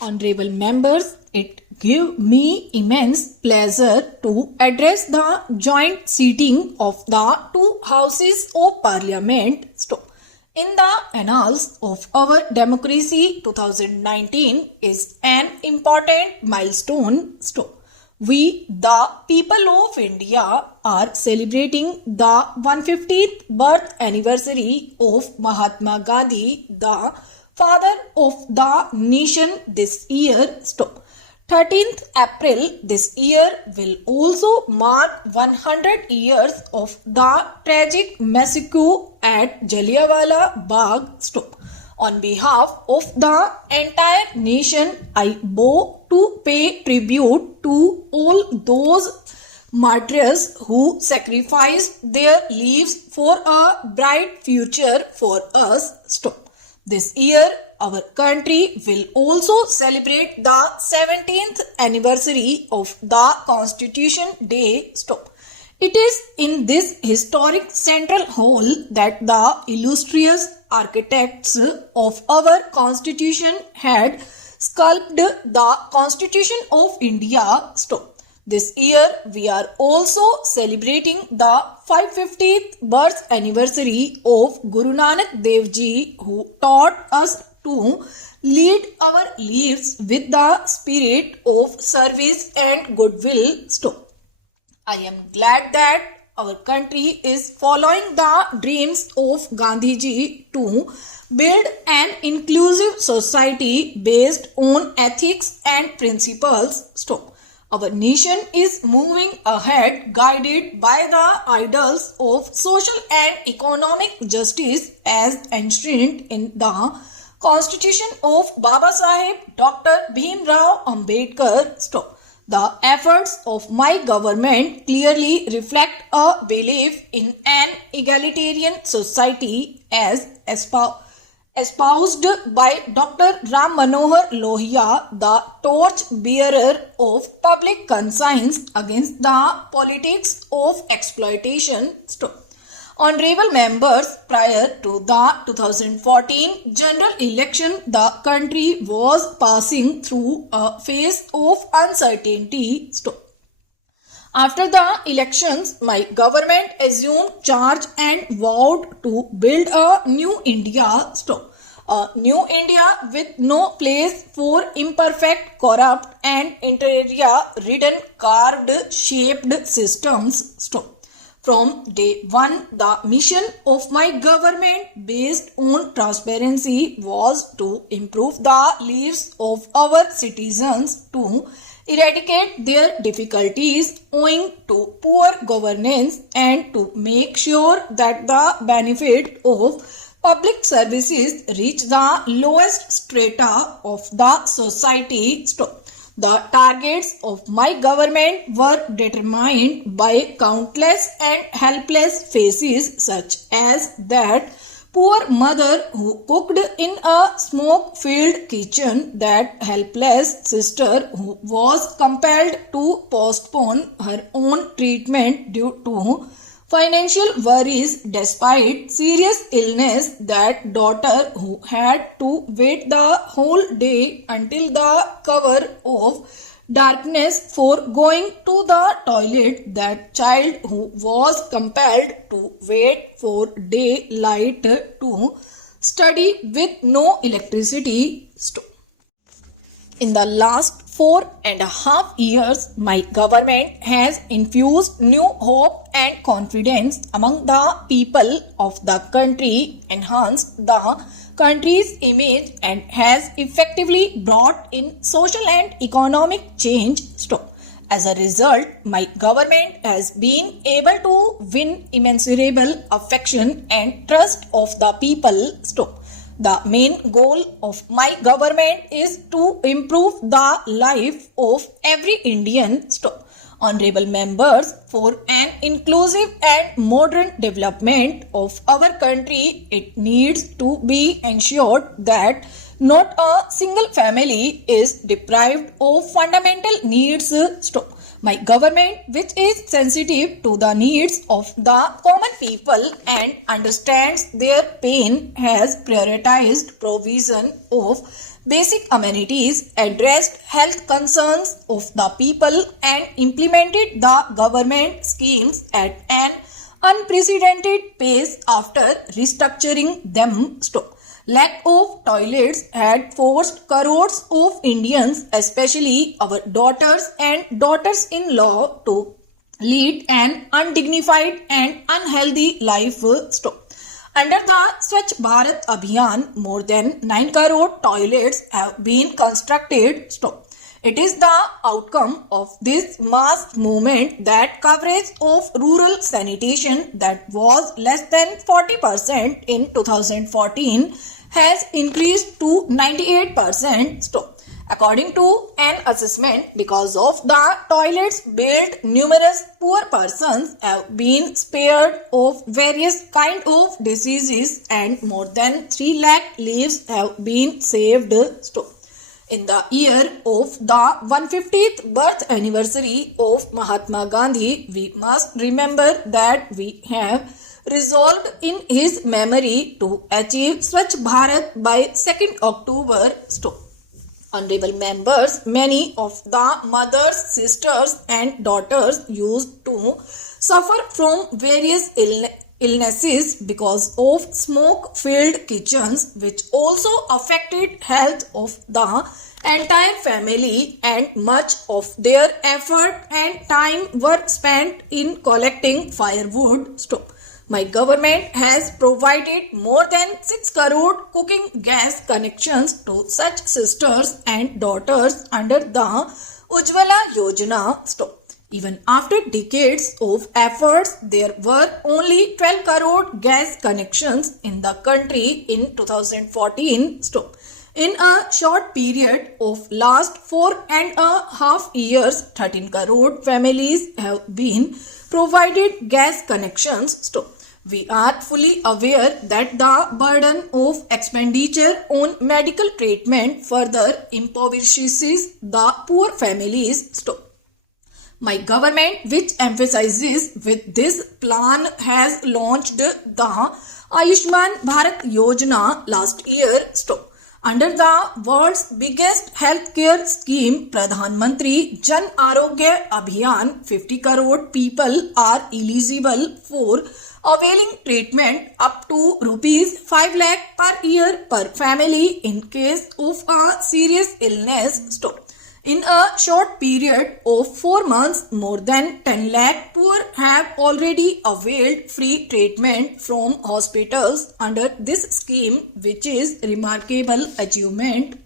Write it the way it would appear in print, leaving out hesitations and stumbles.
Honorable members, it gives me immense pleasure to address the joint sitting of the two houses of parliament. In the annals of our democracy, 2019 is an important milestone. We, the people of India, are celebrating the 150th birth anniversary of Mahatma Gandhi, the father of the nation this year. 13th April this year will also mark 100 years of the tragic massacre at Jallianwala Bagh. On behalf of the entire nation, I bow to pay tribute to all those martyrs who sacrificed their lives for a bright future for us. This year, our country will also celebrate the 17th anniversary of the Constitution Day. It is in this historic central hall that the illustrious architects of our Constitution had sculpted the Constitution of India. This year, we are also celebrating the 550th birth anniversary of Guru Nanak Dev Ji, who taught us to lead our lives with the spirit of service and goodwill. I am glad that our country is following the dreams of Gandhiji to build an inclusive society based on ethics and principles. Our nation is moving ahead guided by the ideals of social and economic justice as enshrined in the Constitution of Baba Saheb Dr. Bhim Rao Ambedkar. The efforts of my government clearly reflect a belief in an egalitarian society as espoused by Dr. Ram Manohar Lohia, the torch bearer of public conscience against the politics of exploitation. Honorable members, prior to the 2014 general election, the country was passing through a phase of uncertainty. After the elections, my government assumed charge and vowed to build a new India. A new India with no place for imperfect, corrupt and interior-ridden carved shaped systems. From day one, the mission of my government based on transparency was to improve the lives of our citizens, to eradicate their difficulties owing to poor governance, and to make sure that the benefit of public services reach the lowest strata of the society. The targets of my government were determined by countless and helpless faces, such as that poor mother who cooked in a smoke-filled kitchen, that helpless sister who was compelled to postpone her own treatment due to financial worries despite serious illness, that daughter who had to wait the whole day until the cover of darkness for going to the toilet, that child who was compelled to wait for daylight to study with no electricity. In the last 4.5 years, my government has infused new hope and confidence among the people of the country, enhanced the country's image, and has effectively brought in social and economic change. As a result, my government has been able to win immeasurable affection and trust of the people. The main goal of my government is to improve the life of every Indian. Honorable members, for an inclusive and modern development of our country, it needs to be ensured that not a single family is deprived of fundamental needs. My government, which is sensitive to the needs of the common people and understands their pain, has prioritized provision of basic amenities, addressed health concerns of the people and implemented the government schemes at an unprecedented pace after restructuring them. Lack of toilets had forced crores of Indians, especially our daughters and daughters-in-law, to lead an undignified and unhealthy life. Under the Swachh Bharat Abhiyan, more than 9 crore toilets have been constructed. It is the outcome of this mass movement that coverage of rural sanitation that was less than 40% in 2014 has increased to 98%. According to an assessment, because of the toilets built, numerous poor persons have been spared of various kinds of diseases and more than 3 lakh lives have been saved. In the year of the 150th birth anniversary of Mahatma Gandhi, we must remember that we have resolved in his memory to achieve Swachh Bharat by 2nd October. Honorable members, many of the mothers, sisters and daughters used to suffer from various illnesses because of smoke-filled kitchens, which also affected health of the entire family, and much of their effort and time were spent in collecting firewood. My government has provided more than 6 crore cooking gas connections to such sisters and daughters under the Ujjwala Yojana. Even after decades of efforts, there were only 12 crore gas connections in the country in 2014. In a short period of last 4.5 years, 13 crore families have been provided gas connections. We are fully aware that the burden of expenditure on medical treatment further impoverishes the poor families. My government, which emphasizes with this plan, has launched the Ayushman Bharat Yojana last year. Under the world's biggest healthcare scheme, Pradhan Mantri Jan Arogya Abhiyan, 50 crore people are eligible for availing treatment up to rupees 5 lakh per year per family in case of a serious illness. In a short period of 4 months, more than 10 lakh poor have already availed free treatment from hospitals under this scheme, which is remarkable achievement.